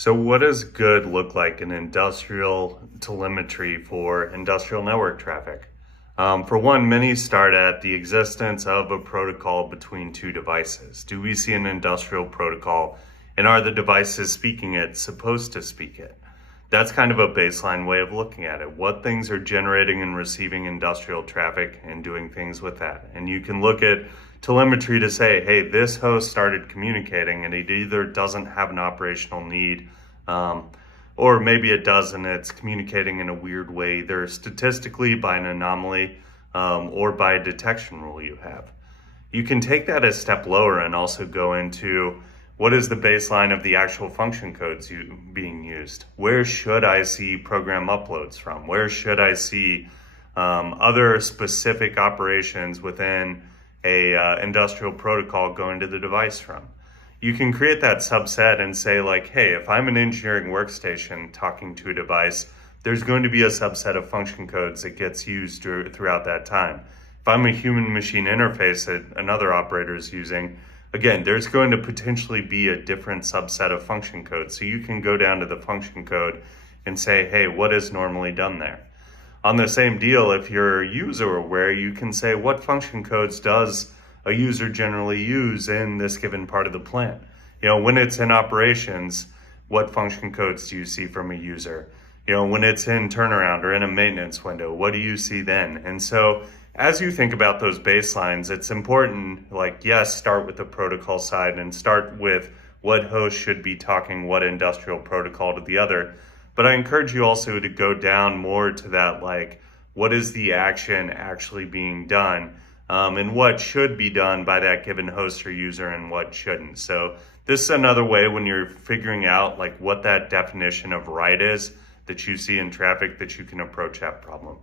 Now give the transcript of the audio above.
So what does good look like in industrial telemetry for industrial network traffic? For one, many start at the existence of a protocol between two devices. Do we see an industrial protocol, and are the devices speaking it supposed to speak it? That's kind of a baseline way of looking at it. What things are generating and receiving industrial traffic and doing things with that. And you can look at telemetry to say, hey, this host started communicating and it either doesn't have an operational need, or maybe it does and it's communicating in a weird way, either statistically by an anomaly, or by a detection rule you have. You can take that a step lower and also go into what is the baseline of the actual function codes being used? Where should I see program uploads from? Where should I see other specific operations within a industrial protocol going to the device from? You can create that subset and say like, hey, if I'm an engineering workstation talking to a device, there's going to be a subset of function codes that gets used throughout that time. If I'm a human machine interface that another operator is using, again, there's going to potentially be a different subset of function code. So you can go down to the function code and say, hey, what is normally done there? On the same deal, if you're user aware, you can say, what function codes does a user generally use in this given part of the plant? When it's in operations, what function codes do you see from a user? When it's in turnaround or in a maintenance window, what do you see then? And so as you think about those baselines, it's important, like, yes, start with the protocol side and start with what host should be talking what industrial protocol to the other. But I encourage you also to go down more to that, like, what is the action actually being done, and what should be done by that given host or user and what shouldn't. So this is another way when you're figuring out like what that definition of right is that you see in traffic that you can approach that problem.